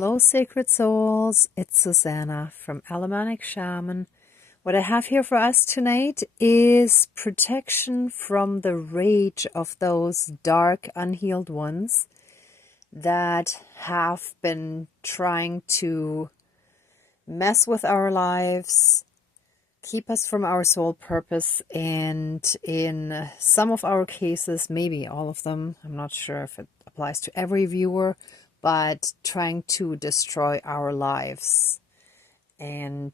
Hello, sacred souls. It's Susanna from Alamanic Shaman. What I have here for us tonight is protection from the rage of those dark, unhealed ones that have been trying to mess with our lives, keep us from our soul purpose, and in some of our cases, maybe all of them, I'm not sure if it applies to every viewer, but trying to destroy our lives. And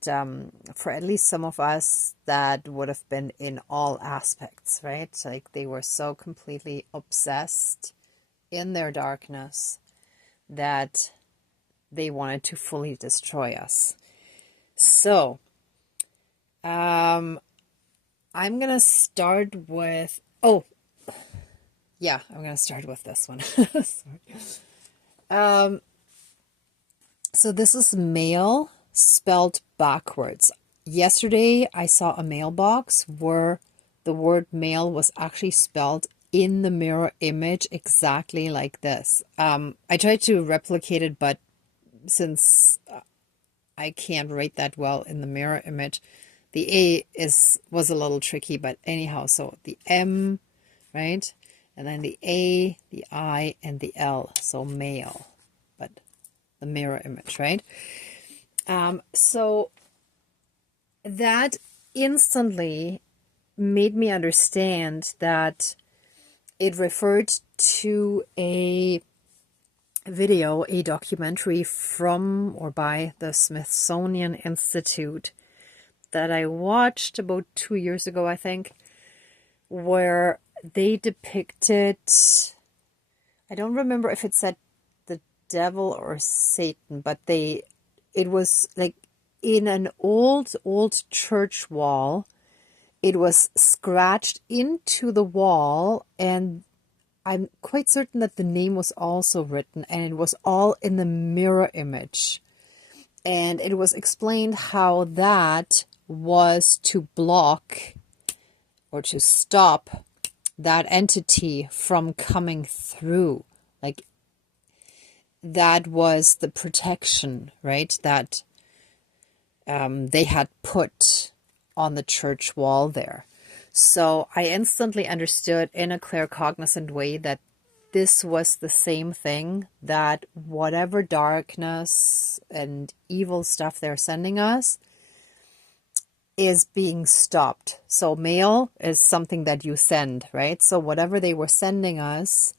for at least some of us, that would have been in all aspects, right? Like they were so completely obsessed in their darkness that they wanted to fully destroy us. So, I'm going to start with, I'm going to start with this one. So this is male spelled backwards. Yesterday, I saw a mailbox where the word male was actually spelled in the mirror image exactly like this. I tried to replicate it, but since I can't write that well in the mirror image, the A was a little tricky, but anyhow, so the M, right? And then the A, the I, and the L, so male, but the mirror image, right? So that instantly made me understand that it referred to a video, a documentary from or by the Smithsonian Institute that I watched about 2 years ago, I think, where they depicted, I don't remember if it said the devil or Satan, but it was like in an old church wall. It was scratched into the wall, and I'm quite certain that the name was also written, and it was all in the mirror image. And it was explained how that was to block or to stop that entity from coming through. Like that was the protection, right? That they had put on the church wall there. So I instantly understood in a claircognizant way that this was the same thing, that whatever darkness and evil stuff they're sending us is being stopped. So male is something that you send, right? So whatever they were sending us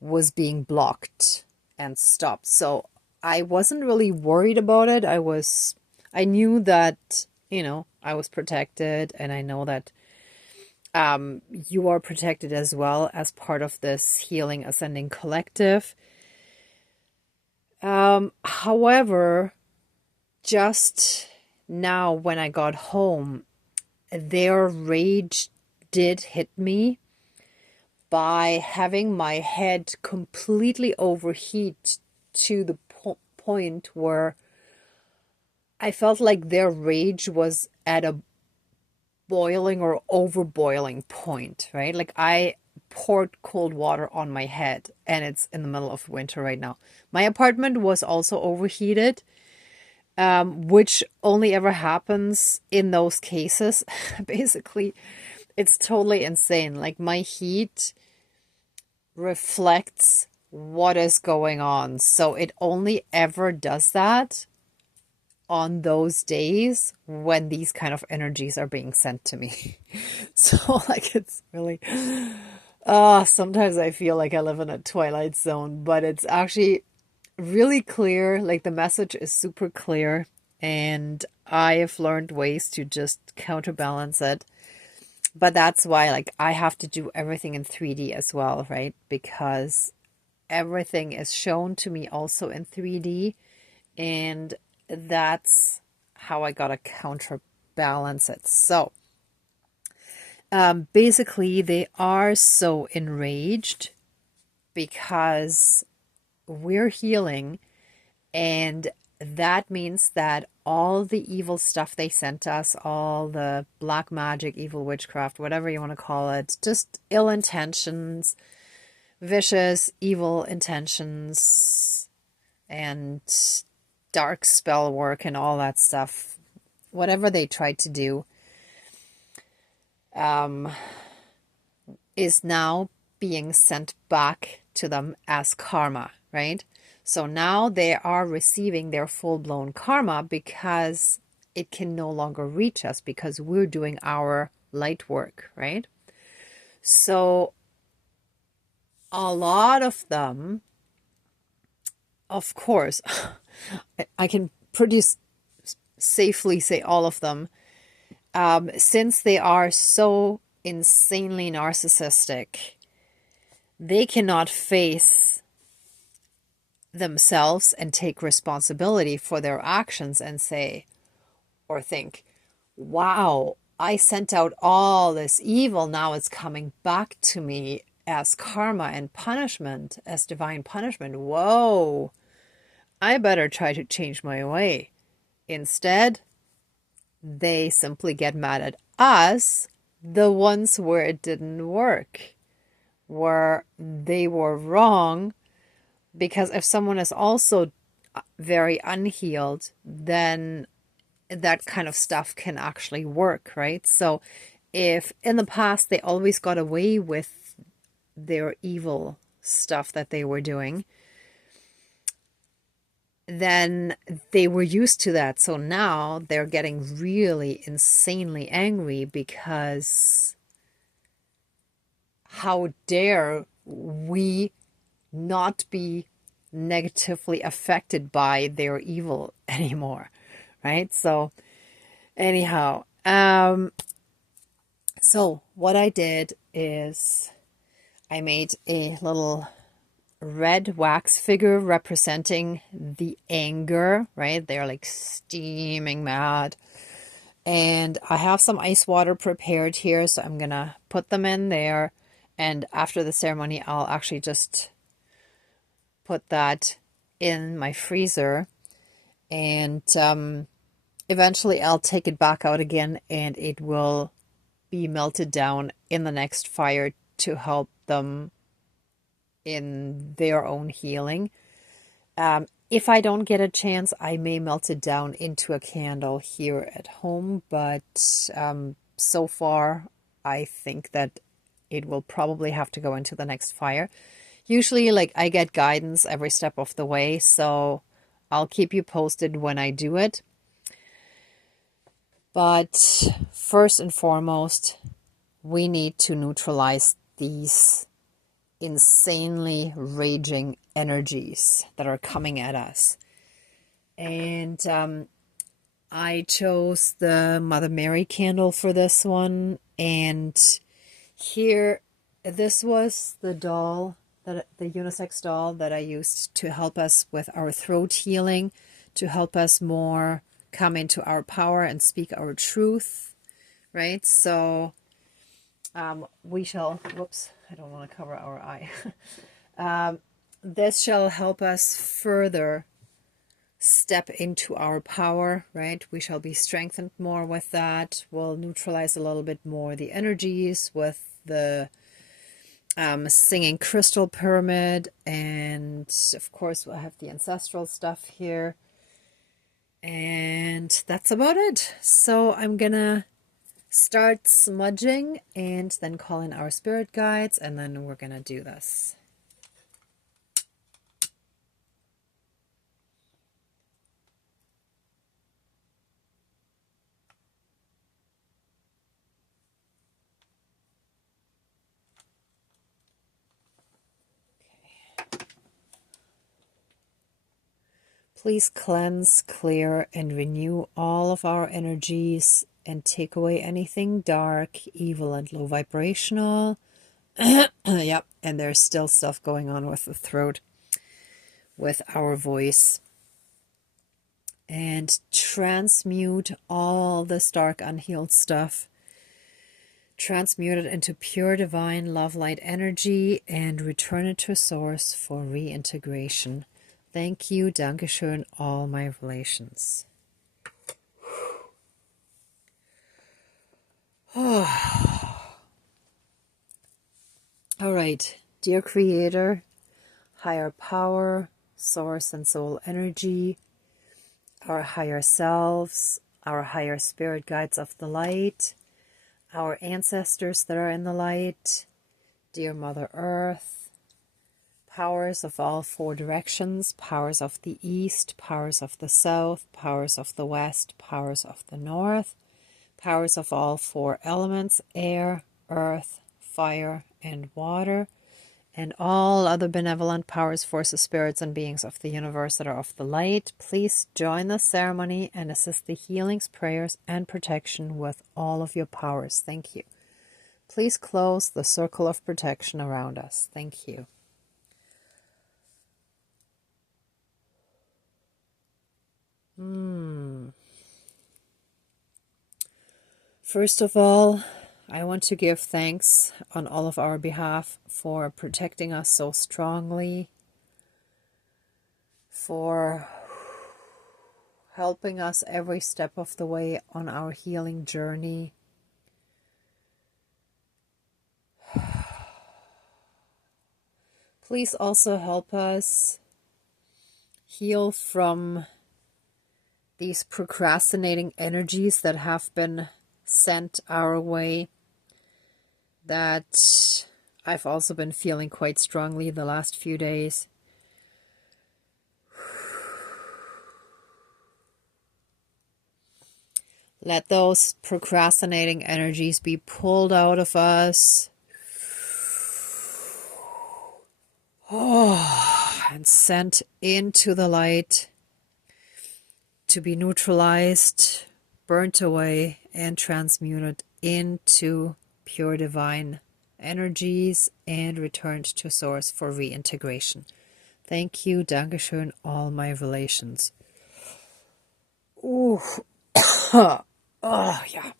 was being blocked and stopped. So I wasn't really worried about it. I knew that, I was protected, and I know that you are protected as well as part of this healing ascending collective. However, just now when I got home, their rage did hit me by having my head completely overheat to the point where I felt like their rage was at a boiling or overboiling point, right? Like I poured cold water on my head, and it's in the middle of winter right now. My apartment was also overheated, which only ever happens in those cases. Basically, it's totally insane. Like my heat reflects what is going on. So it only ever does that on those days when these kind of energies are being sent to me. So like it's really sometimes I feel like I live in a twilight zone, but it's actually really clear. Like the message is super clear, and I have learned ways to just counterbalance it. But that's why like I have to do everything in 3D as well, right? Because everything is shown to me also in 3D, and that's how I gotta counterbalance it. So basically they are so enraged because we're healing, and that means that all the evil stuff they sent us, all the black magic, evil witchcraft, whatever you want to call it, just ill intentions, vicious, evil intentions, and dark spell work and all that stuff, whatever they tried to do, is now being sent back to them as karma, right? So now they are receiving their full-blown karma because it can no longer reach us because we're doing our light work, right? So a lot of them, of course, I can pretty safely say all of them, since they are so insanely narcissistic, they cannot face themselves and take responsibility for their actions and say or think, wow, I sent out all this evil, now it's coming back to me as karma and punishment, as divine punishment. Whoa, I better try to change my way. Instead, they simply get mad at us, the ones where it didn't work, where they were wrong. Because if someone is also very unhealed, then that kind of stuff can actually work, right? So if in the past they always got away with their evil stuff that they were doing, then they were used to that. So now they're getting really insanely angry because how dare we not be negatively affected by their evil anymore, right? So anyhow, so what I did is I made a little red wax figure representing the anger, right? They're like steaming mad. And I have some ice water prepared here, so I'm gonna put them in there. And after the ceremony, I'll actually just put that in my freezer. And eventually I'll take it back out again and it will be melted down in the next fire to help them in their own healing. If I don't get a chance, I may melt it down into a candle here at home, but so far I think that it will probably have to go into the next fire. Usually, like, I get guidance every step of the way, so I'll keep you posted when I do it. But first and foremost, we need to neutralize these insanely raging energies that are coming at us. And I chose the Mother Mary candle for this one. And here, this was the doll, the unisex doll that I used to help us with our throat healing, to help us more come into our power and speak our truth, right? So we shall, whoops, I don't want to cover our eye. This shall help us further step into our power, right? We shall be strengthened more with that. We'll neutralize a little bit more the energies with the singing crystal pyramid. And of course, we'll have the ancestral stuff here. And that's about it. So I'm gonna start smudging and then call in our spirit guides, and then we're gonna do this. Please cleanse, clear, and renew all of our energies and take away anything dark, evil, and low vibrational. Yep, and there's still stuff going on with the throat, with our voice. And transmute all this dark, unhealed stuff. Transmute it into pure divine love light energy and return it to source for reintegration. Thank you, Dankeschön, all my relations. All right, dear Creator, higher power, source and soul energy, our higher selves, our higher spirit guides of the light, our ancestors that are in the light, dear Mother Earth, powers of all four directions, powers of the east, powers of the south, powers of the west, powers of the north, powers of all four elements, air, earth, fire, and water, and all other benevolent powers, forces, spirits, and beings of the universe that are of the light. Please join the ceremony and assist the healings, prayers, and protection with all of your powers. Thank you. Please close the circle of protection around us. Thank you. First of all, I want to give thanks on all of our behalf for protecting us so strongly, for helping us every step of the way on our healing journey. Please also help us heal from these procrastinating energies that have been sent our way, that I've also been feeling quite strongly the last few days. Let those procrastinating energies be pulled out of us. And sent into the light to be neutralized, burnt away, and transmuted into pure divine energies and returned to source for reintegration. Thank you, Dankeschön, all my relations. Ooh. Oh, yeah.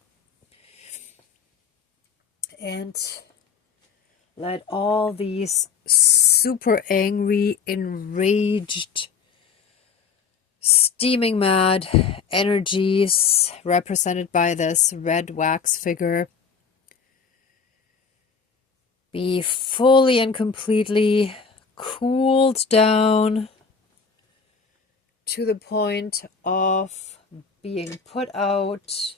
And let all these super angry, enraged, steaming mad energies represented by this red wax figure be fully and completely cooled down to the point of being put out.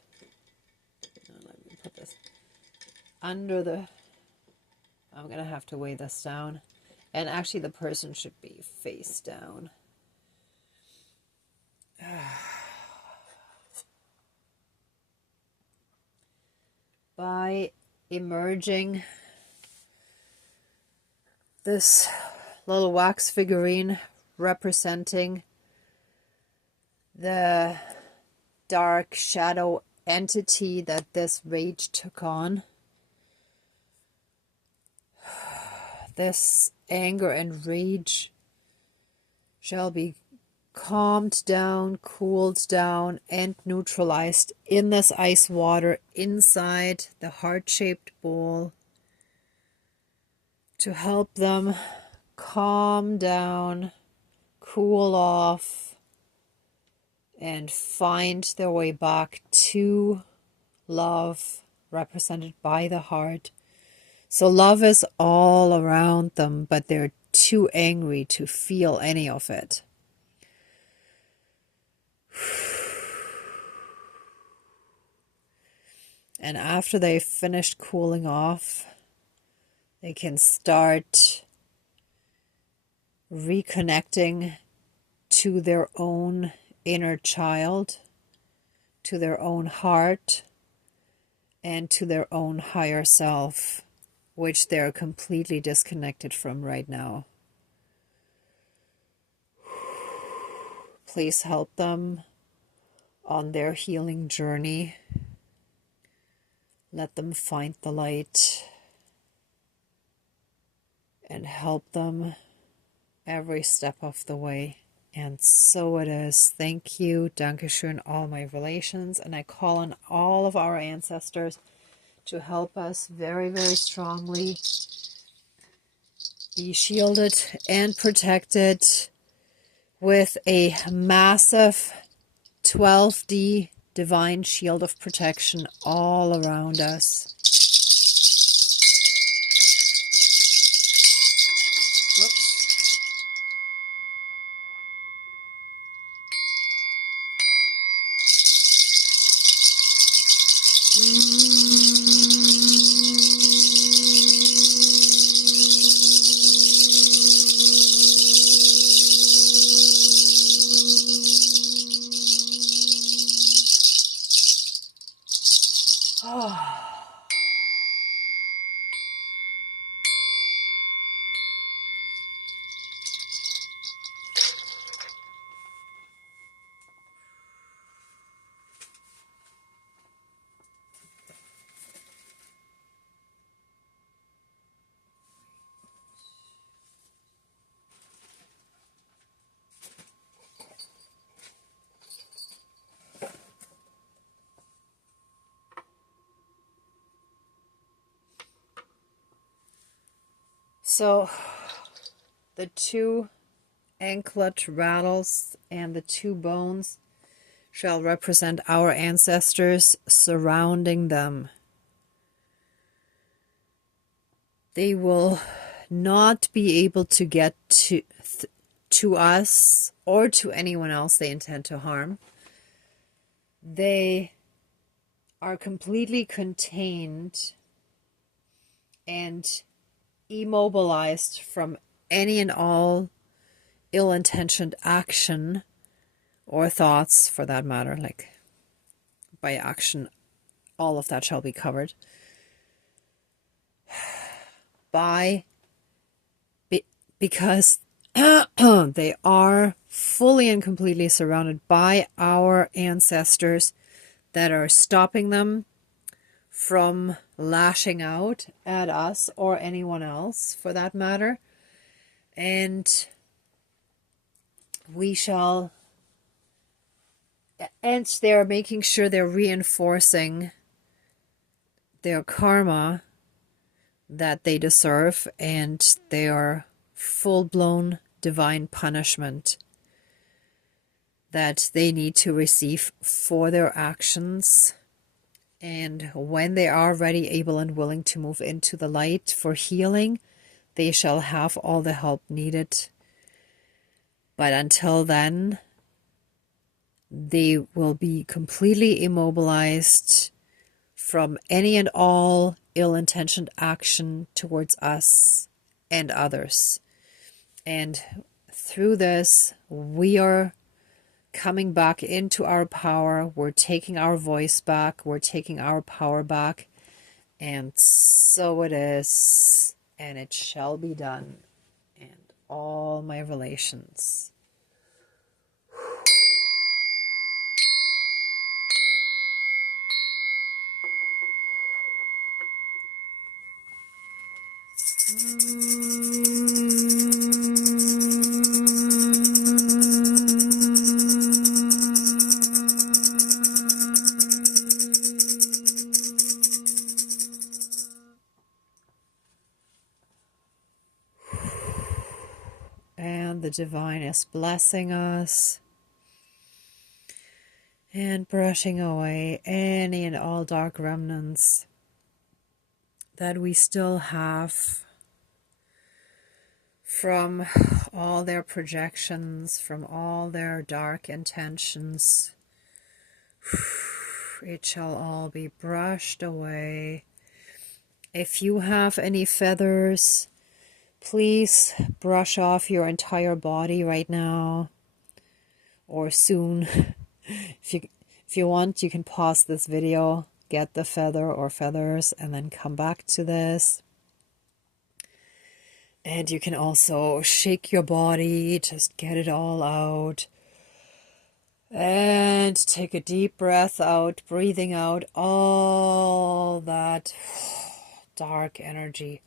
Let me put this under the... I'm going to have to weigh this down. And actually the person should be face down. By emerging this little wax figurine representing the dark shadow entity that this rage took on. This anger and rage shall be calmed down, cooled down, and neutralized in this ice water inside the heart-shaped bowl to help them calm down, cool off, and find their way back to love, represented by the heart. So love is all around them, but they're too angry to feel any of it. And after they've finished cooling off, they can start reconnecting to their own inner child, to their own heart, and to their own higher self, which they're completely disconnected from right now. Please help them on their healing journey. Let them find the light and help them every step of the way. And so it is. Thank you, Dankeschön, all my relations. And I call on all of our ancestors to help us very, very strongly be shielded and protected with a massive 12D divine shield of protection all around us. Whoops. So the two anklet rattles and the two bones shall represent our ancestors surrounding them. They will not be able to get to us or to anyone else they intend to harm. They are completely contained and immobilized from any and all ill-intentioned action or thoughts, for that matter. Like, by action, all of that shall be covered. Because they are fully and completely surrounded by our ancestors that are stopping them from lashing out at us or anyone else, for that matter. And they're making sure they're reinforcing their karma that they deserve and their full-blown divine punishment that they need to receive for their actions. And when they are ready, able, and willing to move into the light for healing, they shall have all the help needed. But until then, they will be completely immobilized from any and all ill-intentioned action towards us and others. And through this, we are coming back into our power. We're taking our voice back. We're taking our power back. And so it is, and it shall be done. And all my relations. And the divine is blessing us and brushing away any and all dark remnants that we still have from all their projections, from all their dark intentions. It shall all be brushed away. If you have any feathers, please brush off your entire body right now or soon. If you want, you can pause this video, get the feather or feathers, and then come back to this. And you can also shake your body, just get it all out. And take a deep breath out, breathing out all that dark energy.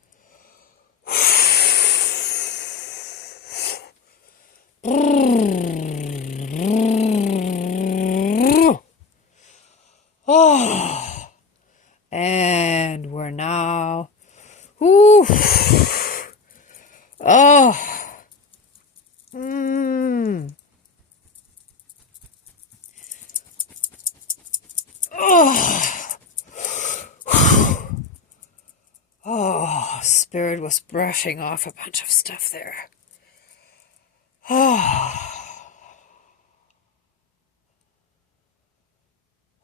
Oh, and we're now, oh, oh, Spirit was brushing off a bunch of stuff there. Oh.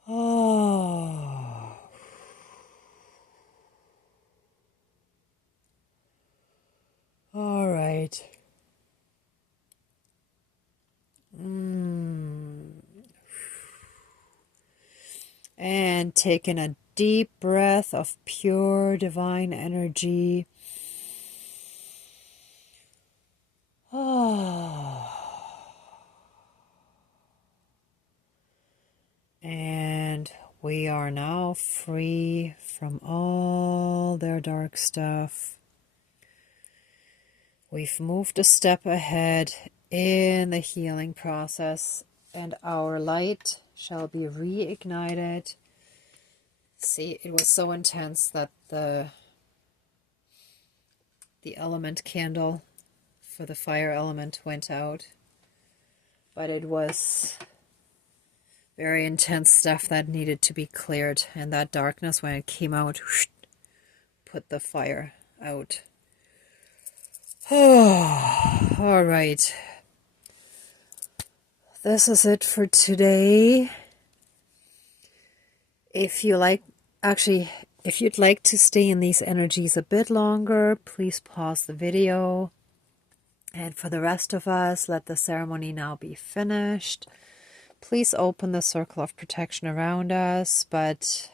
Oh. right. And taking a deep breath of pure divine energy. And we are now free from all their dark stuff. We've moved a step ahead in the healing process, and our light shall be reignited. See, it was so intense that the element candle for the fire element went out. But it was very intense stuff that needed to be cleared. And that darkness, when it came out, whoosh, put the fire out. Oh, all right. This is it for today. If you like, actually, if you'd like to stay in these energies a bit longer, please pause the video. And for the rest of us, let the ceremony now be finished. Please open the circle of protection around us, but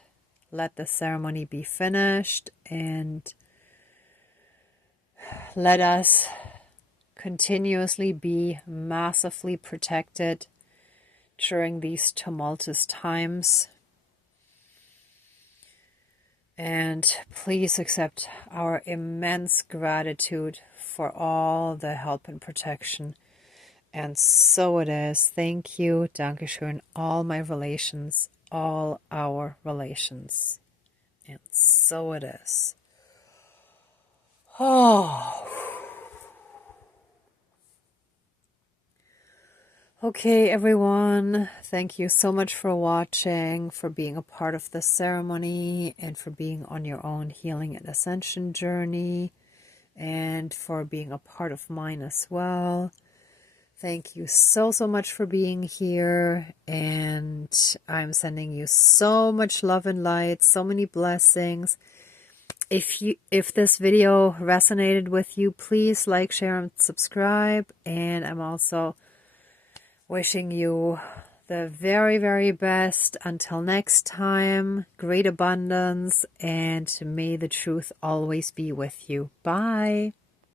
let the ceremony be finished and let us continuously be massively protected during these tumultuous times. And please accept our immense gratitude for all the help and protection. And so it is. Thank you. Dankeschön. All my relations, all our relations. And so it is. Oh. Okay, everyone. Thank you so much for watching, for being a part of the ceremony, and for being on your own healing and ascension journey, and for being a part of mine as well. Thank you so much for being here, and I'm sending you so much love and light, so many blessings. If this video resonated with you, please like, share, and subscribe. And I'm also wishing you the very, very best. Until next time, great abundance, and may the truth always be with you. Bye.